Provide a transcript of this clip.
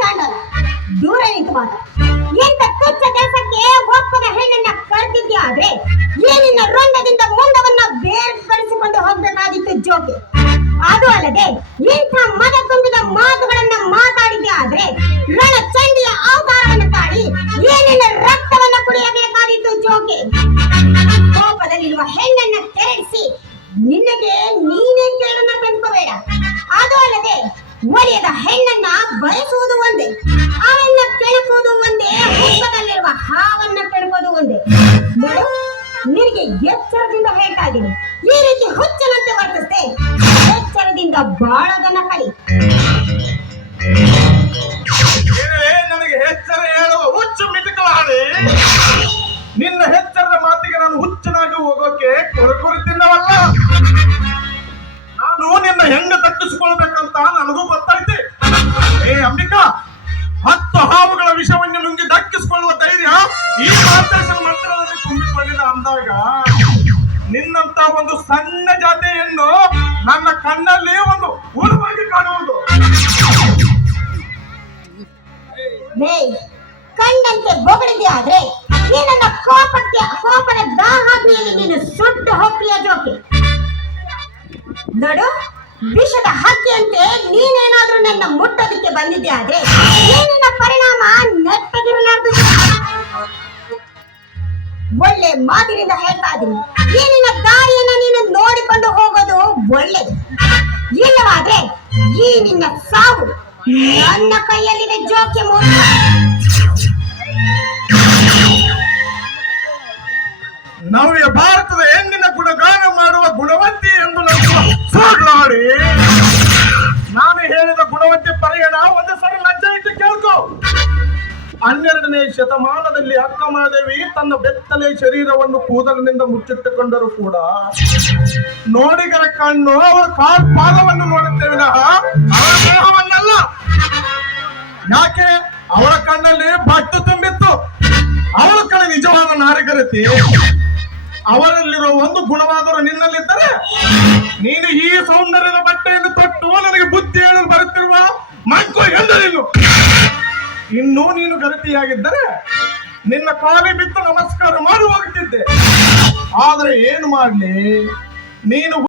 ಚಾಂಡಲ ದೂರ ನಿಂತು ಮಾತ ಎಂತ ತುಚ್ಛ ಕೆಲಸಕ್ಕೆ ಒಪ್ಪದ ಹೆಣ್ಣನ್ನ ಕರೆದಿದ್ದೆ ಆದ್ರೆ ಏನಿನ ರಂಗದಿಂದ ಮುಂಡವನ್ನ ಬೇರ್ಪಡಿಸಿಕೊಂಡು ಹೋಗಬೇಕಾದಿತ್ತು ಜೋಕೆ. ಅದು ಅಲ್ಲದೆ ಇಂಥ ಮದ ತುಂಬಿದ ಮಾತುಗಳನ್ನ ಮಾತಾಡಿದ್ದೆ ಆದ್ರೆ ರಣ ಚಂಡಿಯ ಅವತಾರವನ್ನು ತಾಳಿ ಏನಿನ ರಕ್ತವನ್ನ ಕುಡಿಯಬೇಕಾದಿತ್ತು ಜೋಕೆ. ಕೋಪದಲ್ಲಿರುವ ಹೆಣ್ಣನ್ನ ಕೆರಳಿಸಿ ನಿನಗೆ ನೀನೇ ಕೇಳನ್ನ ಕಂಡ್ಕೋಬೇಡ. ಅದು ಅಲ್ಲದೆ ಒಡೆಯದ ಹೆಣ್ಣನ್ನ ಬಯಸುವುದು ಒಂದೇ, ಅವನ್ನ ಕೆಣಕುವುದು ಒಂದೇ, ಹುಬ್ಬದಲ್ಲಿರುವ ಹಾವನ್ನ ಕೆಣಕೋದು ಒಂದೇ. ನೋಡು, ನಿನಗೆ ಎಚ್ಚರದಿಂದ ಹೇಳ್ತಾ ಇದ್ದೀನಿ, ಈ ರೀತಿ ಹುಚ್ಚನಂತೆ ವರ್ತಿಸ್ತೆ ಎಚ್ಚರದಿಂದ ಬಾಳೋದನ್ನ ಕಲಿ. ನನಗೆ ಎಚ್ಚರ ಹೇಳುವ ಹುಚ್ಚು ಮಿಟುಕಲಾಡಿ. ನಿನ್ನ ಎಚ್ಚರದ ಮಾತಿಗೆ ನಾನು ಹುಚ್ಚನಾಗಿ ಹೋಗೋಕೆ ಕೊರಗುರುತ್ತಿದ್ದವಲ್ಲ. ನಾನು ನಿನ್ನ ಹೆಂಗ ದಕ್ಕಿಸಿಕೊಳ್ಬೇಕಂತ ನನಗೂ ಗೊತ್ತೈತಿ. ಅಂಬಿಕಾ, 10 ಹಾವುಗಳ ವಿಷವನ್ನು ನುಂಗಿ ದಕ್ಕಿಸಿಕೊಳ್ಳುವ ಧೈರ್ಯ ಈ ಮಾತೃ ಮಂತ್ರದಲ್ಲಿ ತುಂಬಿಕೊಂಡಿಲ್ಲ ಅಂದಾಗ ನಿನ್ನಂತ ಒಂದು ಸಣ್ಣ ಜಾತಿಯನ್ನು ನನ್ನ ಕಣ್ಣಲ್ಲಿ ಒಂದು ಹುಳುವಾಗಿ ಕಾಣುವುದು. ಕಂಡಂತೆ ಬೊಗಳಿದೆ ಆದ್ರೆ ಈ ನನ್ನ ಕೋಪದ ದಾಹಾಗ್ನಿಯಲ್ಲಿ ನೀನು ಸುಟ್ಟು ಹೋಗ್ತೀಯ ಜೋಕೆ. ನೋಡು, ವಿಷದ ಹಕ್ಕಿಯಂತೆ ನೀನೇನಾದ್ರೂ ನನ್ನ ಮುಟ್ಟೋದಕ್ಕೆ ಬಂದಿದ್ದೆ ಆದ್ರೆ ಏನಿನ ಪರಿಣಾಮ ನೆಟ್ಟಗಿರಲಾರ್ದು. ಒಳ್ಳೆ ಮಾತಿನಿಂದ ಹೇಳ್ತಾ ಇದ್ದೀನಿ, ಏನಿನ ದಾರಿಯನ್ನ ನೀನು ನೋಡಿಕೊಂಡು ಹೋಗೋದು ಒಳ್ಳೇದು. ಇಲ್ಲವಾದ್ರೆ ಈ ನಿನ್ನ ಸಾವು ನನ್ನ ಕೈಯಲ್ಲಿದೆ ಜೋಕೆ ಮೂರ್ಖ. ನವ್ಯ ಭಾರತದ ಹೆಣ್ಣಿನ ಗುಣಗಾನ ಮಾಡುವ ಗುಣವಂತಿ ಎಂದು ಸುಳ್ಳಾಡಿ ನಾನು ಹೇಳಿದ ಗುಣವಂತಿ ಪರಿಗಣ ಒಂದು ಸಲ ಲಜ್ಜೆ ಇಟ್ಟು ಕೇಳ್ಕೊ. 12ನೇ ಶತಮಾನದಲ್ಲಿ ಅಕ್ಕಮಹಾದೇವಿ ತನ್ನ ಬೆತ್ತಲೆ ಶರೀರವನ್ನು ಕೂದಲಿನಿಂದ ಮುಚ್ಚಿಟ್ಟುಕೊಂಡರೂ ಕೂಡ ನೋಡಿಗರ ಕಣ್ಣು ಅವರ ಪಾದವನ್ನು ನೋಡುತ್ತೇವೆ, ಅವರ ದೇಹವನ್ನಲ್ಲ. ಯಾಕೆ? ಅವಳ ಕಣ್ಣಲ್ಲಿ ಬಟ್ಟು ತುಂಬಿತ್ತು. ಅವಳ ಕಡೆ ನಿಜವಾದ ನಾರಿಗರತಿ ಅವರಲ್ಲಿರೋ ಒಂದು ಗುಣವಾದರೂ ನಿನ್ನಲ್ಲಿದ್ದರೆ ನೀನು ಈ ಸೌಂದರ್ಯದ ಬಟ್ಟೆಯನ್ನು ತೊಟ್ಟು ನನಗೆ ಬುದ್ಧಿ ಹೇಳಲು ಬರುತ್ತಿರುವ ಮಂಕು ಎಂದರಿಲ್ಲ. ಇನ್ನೂ ನೀನು ಗರತಿಯಾಗಿದ್ದರೆ ನಿನ್ನ ಕಾಲಿ ಬಿದ್ದು ನಮಸ್ಕಾರ ಮಾಡಿ ಹೋಗುತ್ತಿದ್ದೆ. ಆದ್ರೆ ಏನು ಮಾಡ್ಲಿ, ನೀನು